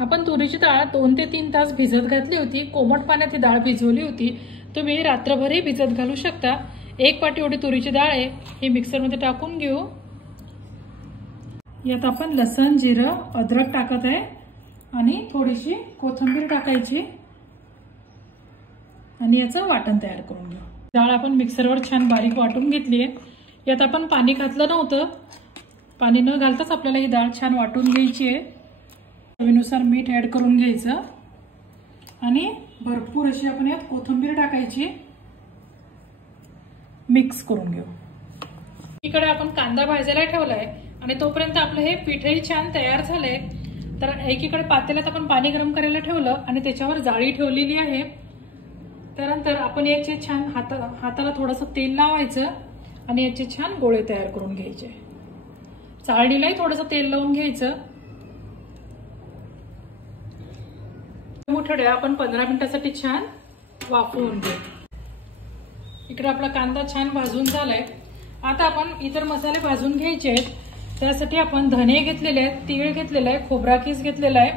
आपण तुरीची डाळ 2 ते 3 तास भिजत घातली होती। कोमट पाण्यात ही डाळ भिजवली होती। तुम्ही रात्रभरही भिजत घालू शकता। 1 वाटी एवढी तुरीची डाळ आहे, ही मिक्सरमध्ये टाकून घेऊ। यात आपण लसण, जिरं, अद्रक टाकत आहे आणि थोडीशी कोथिंबीर टाकायची आणि याचं वाटण तयार करून घेऊ। डाळ आपण मिक्सरवर छान बारीक वाटून घेतली आहे। यात आपण पाणी घातलं नव्हतं। पाणी न घालताच आपल्याला ही डाळ छान वाटून घ्यायची आहे। चवीनुसार मीठ ऍड करून घ्यायचं आणि भरपूर अशी आपण यात कोथिंबीर टाकायची, मिक्स करून घेऊ। इकडे आपण कांदा भाजायला ठेवलाय आणि तोपर्यंत आपलं हे पीठही छान तयार झालंय। तर एकीकडे पातेल्यात आपण पाणी गरम करायला ठेवलं आणि त्याच्यावर जाळी ठेवलेली आहे। त्यानंतर आपण याचे छान हाताला थोडंसं तेल लावायचं आणि याचे छान गोळे तयार करून घ्यायचे। चाळणीलाही थोडंसं तेल लावून घ्यायचं। मुठड्या आपण 15 मिनिटांसाठी छान वाफवून घेऊ। इकडे आपला कांदा छान भाजून झालाय। आता आपण इतर मसाले भाजून घ्यायचे आहेत। त्यासाठी आपण धने घेतलेले आहेत, तीळ घेतलेला आहे, खोबरा किस घेतलेला आहे।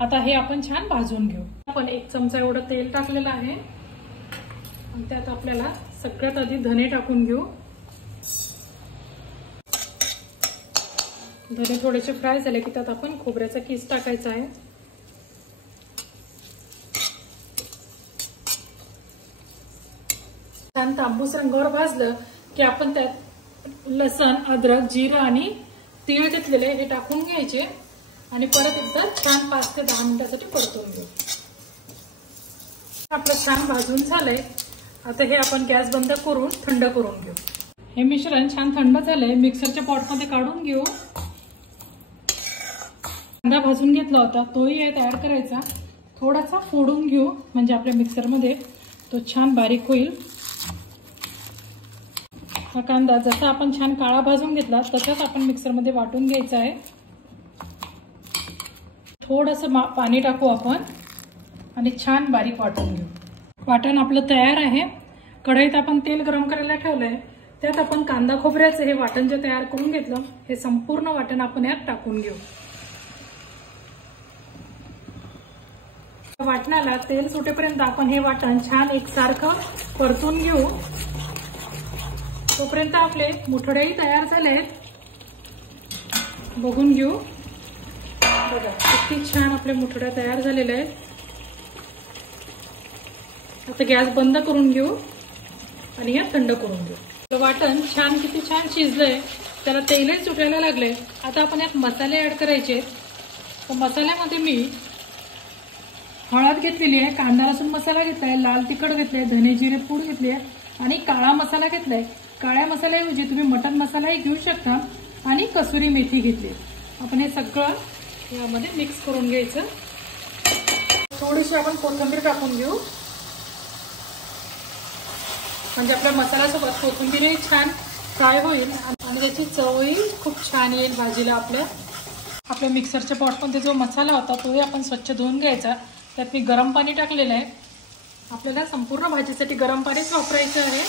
आता हे आपण छान भाजून घेऊ। आपण 1 चमचा एवढं तेल टाकलेलं आहे आणि त्यात आपल्याला सगळ्यात आधी धने टाकून घेऊ। धने थोडेसे फ्राय झाले की त्यात आपण खोबऱ्याचा किस टाकायचा आहे। छान तांबूस रंगावर भाजलं की आपण त्यात लसण, अद्रक, जिरं आणि तीळ घेतलेले हे टाकून घ्यायचे आणि परत एकदा छान 5 ते 10 मिनिटांसाठी परतून घेऊ। आपलं छान भाजून झालंय। आता हे आपण गॅस बंद करून थंड करून घेऊ। हे मिश्रण छान थंड झालंय, मिक्सरच्या पॉटमध्ये काढून घेऊ। कांदा भाजून घेतला होता तोही तयार करायचा, थोडासा फोडून घेऊ म्हणजे आपल्या मिक्सरमध्ये तो छान बारीक होईल। हा कांदा जसा आपण छान काळा भाजून घेतला तसाच आपण मिक्सरमध्ये वाटून घ्यायचा आहे। थोडंसं पाणी टाकू आपण आणि छान बारीक वाटून घेऊ। वाटण आपलं तयार आहे। कढईत आपण तेल गरम करायला ठेवलंय, त्यात आपण कांदा खोबऱ्याचं हे वाटण जे तयार करून घेतलं हे संपूर्ण वाटण आपण यात टाकून घेऊ। वाटणाला तेल सुटेपर्यंत आपण हे वाटण छान एकसारखं परतून घेऊ। तोपर्यंत आपले मुठडेही तयार झालेत, बघून घेऊ। बघा किती छान आपले मुठड्या तयार झालेले आहेत। आता गॅस बंद करून घेऊ आणि हे थंड करून घेऊ। वाटण छान किती छान शिजलंय, त्याला तेलही सुटायला लागले। आता आपण यात मसाले ऍड करायचे। तर मसाल्यामध्ये मी हळद घेतलेली आहे, कांदा लसूण मसाला घेतलाय, लाल तिखट घेतलाय, धने जिरे पूड घेतली आहे आणि काळा मसाला घेतलाय। काळ्या मसाल्याऐवजी तुम्ही मटन मसालाही घेऊ शकता आणि कसुरी मेथी घेतली। आपण हे सगळं यामध्ये मिक्स करून घ्यायचं। थोडीशी आपण कोथिंबीर टाकून घेऊ म्हणजे आपल्या मसाल्यासोबत कोथिंबीरही छान फ्राय होईल आणि त्याची चवही खूप छान येईल भाजीला। आपल्या मिक्सरच्या पॉटमध्ये जो मसाला होता तोही आपण स्वच्छ धुवून घ्यायचा। त्यात मी गरम पाणी टाकलेलं आहे। आपल्याला संपूर्ण भाजीसाठी गरम पाणीच वापरायचं आहे।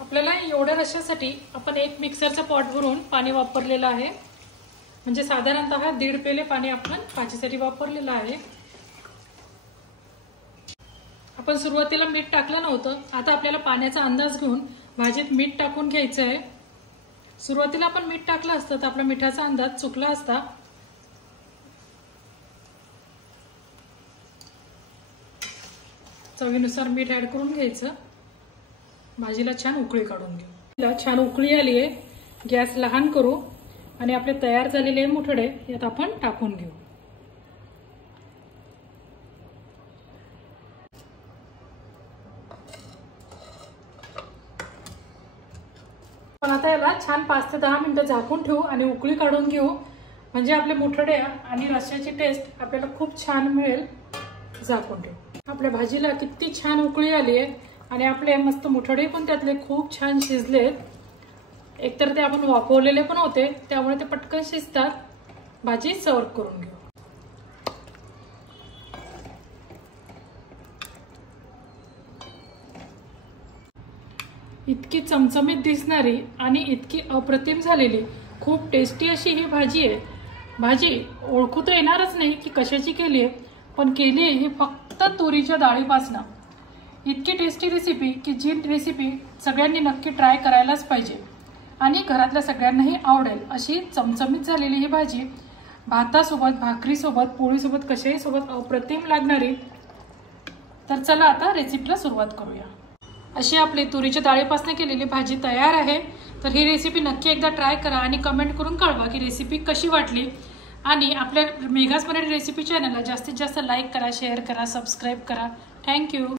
आपल्याला एवढ्या रश्श्यासाठी आपण 1 मिक्सरचा पॉट भरून पाणी वापरलेलं आहे, म्हणजे साधारणतः 1.5 पेले पाणी आपण भाजीसाठी वापरलेलं आहे। आपण सुरुवातीला मीठ टाकलं नव्हतं। आता आपल्याला पाण्याचा अंदाज घेऊन भाजीत मीठ टाकून घ्यायचं आहे। सुरुवातीला आपण मीठ टाकलं असतं तर आपला मिठाचा अंदाज चुकला असता। चवीनुसार मीठ ऍड करून घ्यायचं। भाजीला छान उकळी काढून घेऊ। छान उकळी आली आहे, गॅस लहान करू आणि आपले तयार झालेले मुठडे यात आपण टाकून घेऊ। पण आता याला छान 5 ते 10 मिनिटं झाकून ठेवू आणि उकळी काढून घेऊ म्हणजे आपले मुठडे आणि रश्श्याची टेस्ट आपल्याला खूप छान मिळेल। झाकून ठेवू। आपल्या भाजीला किती छान उकळी आली आहे आणि आपले मस्त मुठडे पण त्यातले खूप छान शिजलेत। एकतर ते आपण वाफवलेले पण होते त्यामुळे ते पटकन शिजतात। भाजी सर्व करून घेऊ। इतकी चमचमीत दिसणारी आणि इतकी अप्रतिम झालेली खूप टेस्टी अशी ही भाजी आहे। भाजी ओळखू तर येणारच नाही की कशाची केली आहे, पण केली आहे ही फक्त तुरीच्या डाळीपासनं। इतकी टेस्टी रेसिपी की जी रेसिपी सगळ्यांनी नक्की ट्राय करायलाच पाहिजे आणि घरातल्या सगळ्यांनाही आवडेल अशी चमचमीत झालेली ही भाजी भातासोबत, भाकरीसोबत, पोळीसोबत, कशाही सोबत अप्रतिम लागणारी। तर चला आता रेसिपीला सुरुवात करूया। अशी आपली तुरीच्या डाळीपासून केलेली भाजी तयार आहे। तर ही रेसिपी नक्की एकदा ट्राय करा आणि कमेंट करून कळवा की रेसिपी कशी वाटली। आणि आपल्या मेघाज मराठी रेसिपी चॅनलला जास्तीत जास्त लाईक करा, शेअर करा, सबस्क्राईब करा। थँक्यू।